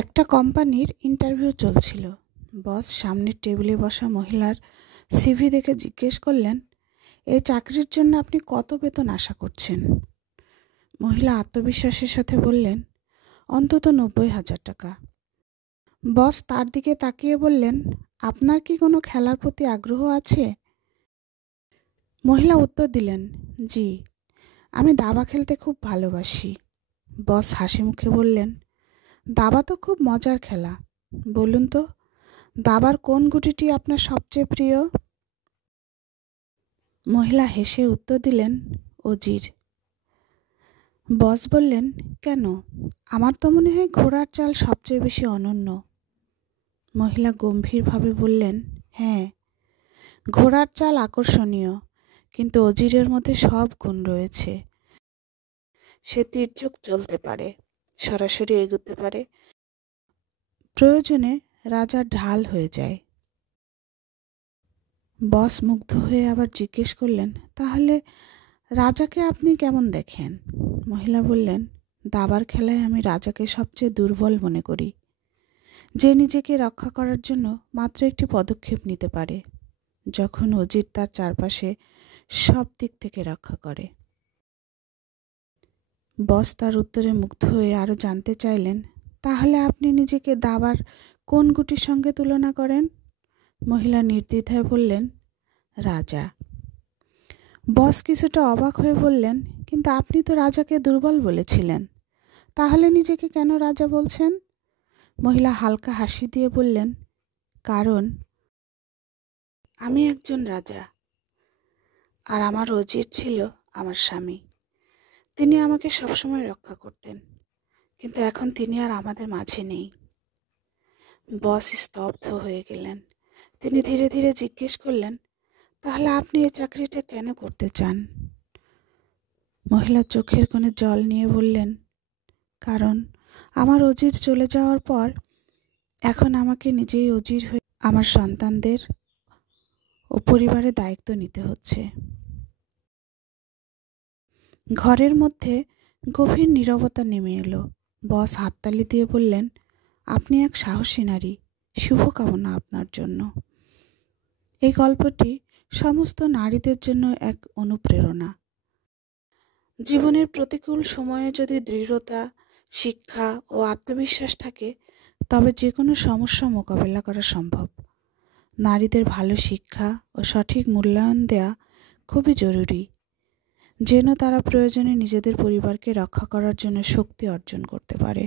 একটা কোম্পানির ইন্টারভিউ চলছিল। বস সামনের টেবিলে বসা মহিলার সিভি দেখে জিজ্ঞেস করলেন, এই চাকরির জন্য আপনি কত বেতন আশা করছেন? মহিলা আত্মবিশ্বাসের সাথে বললেন, অন্তত 90,000 টাকা। বস তার দিকে তাকিয়ে বললেন, আপনার কি কোনো খেলার প্রতি আগ্রহ আছে? মহিলা উত্তর দিলেন, জি, আমি দাবা খেলতে খুব ভালোবাসি। বস হাসি মুখে বললেন, দাবা তো খুব মজার খেলা। বলুন তো, দাবার কোন গুটিটি আপনার সবচেয়ে প্রিয়? মহিলা হেসে উত্তর দিলেন, অজির। বস বললেন, কেন? আমার তো মনে হয় ঘোড়ার চাল সবচেয়ে বেশি অনন্য। মহিলা গম্ভীরভাবে বললেন, হ্যাঁ, ঘোড়ার চাল আকর্ষণীয়, কিন্তু অজিরের মধ্যে সব গুণ রয়েছে। সে তীর্যক চলতে পারে, সরাসরি এগোতে পারে, প্রয়োজনে রাজার ঢাল হয়ে যায়। বস মুগ্ধ হয়ে আবার জিজ্ঞেস করলেন, তাহলে রাজাকে আপনি কেমন দেখেন? মহিলা বললেন, দাবার খেলায় আমি রাজাকে সবচেয়ে দুর্বল মনে করি, যে নিজেকে রক্ষা করার জন্য মাত্র একটি পদক্ষেপ নিতে পারে, যখন অজির তার চারপাশে সব দিক থেকে রক্ষা করে। বস তার উত্তরে মুগ্ধ হয়ে আরও জানতে চাইলেন, তাহলে আপনি নিজেকে দাবার কোন গুটির সঙ্গে তুলনা করেন? মহিলা নির্দ্বিধায় বললেন, রাজা। বস কিছুটা অবাক হয়ে বললেন, কিন্তু আপনি তো রাজাকে দুর্বল বলেছিলেন, তাহলে নিজেকে কেন রাজা বলছেন? মহিলা হালকা হাসি দিয়ে বললেন, কারণ আমি একজন রাজা, আর আমার অজির ছিল আমার স্বামী। তিনি আমাকে সবসময় রক্ষা করতেন, কিন্তু এখন তিনি আর আমাদের মাঝে নেই। বস স্তব্ধ হয়ে গেলেন। তিনি ধীরে ধীরে জিজ্ঞেস করলেন, তাহলে আপনি এই চাকরিটা কেন করতে চান? মহিলা চোখের কোণে জল নিয়ে বললেন, কারণ আমার অজির চলে যাওয়ার পর এখন আমাকে নিজেই অজির হয়ে আমার সন্তানদের ও পরিবারের দায়িত্ব নিতে হচ্ছে। ঘরের মধ্যে গভীর নীরবতা নেমে এলো। বস হাততালি দিয়ে বললেন, আপনি এক সাহসী নারী, শুভকামনা আপনার জন্য। এই গল্পটি সমস্ত নারীদের জন্য এক অনুপ্রেরণা। জীবনের প্রতিকূল সময়ে যদি দৃঢ়তা, শিক্ষা ও আত্মবিশ্বাস থাকে, তবে যে কোনো সমস্যা মোকাবেলা করা সম্ভব। নারীদের ভালো শিক্ষা ও সঠিক মূল্যায়ন দেওয়া খুবই জরুরি, যেন তারা প্রয়োজনে নিজেদের পরিবারকে রক্ষা করার জন্য শক্তি অর্জন করতে পারে।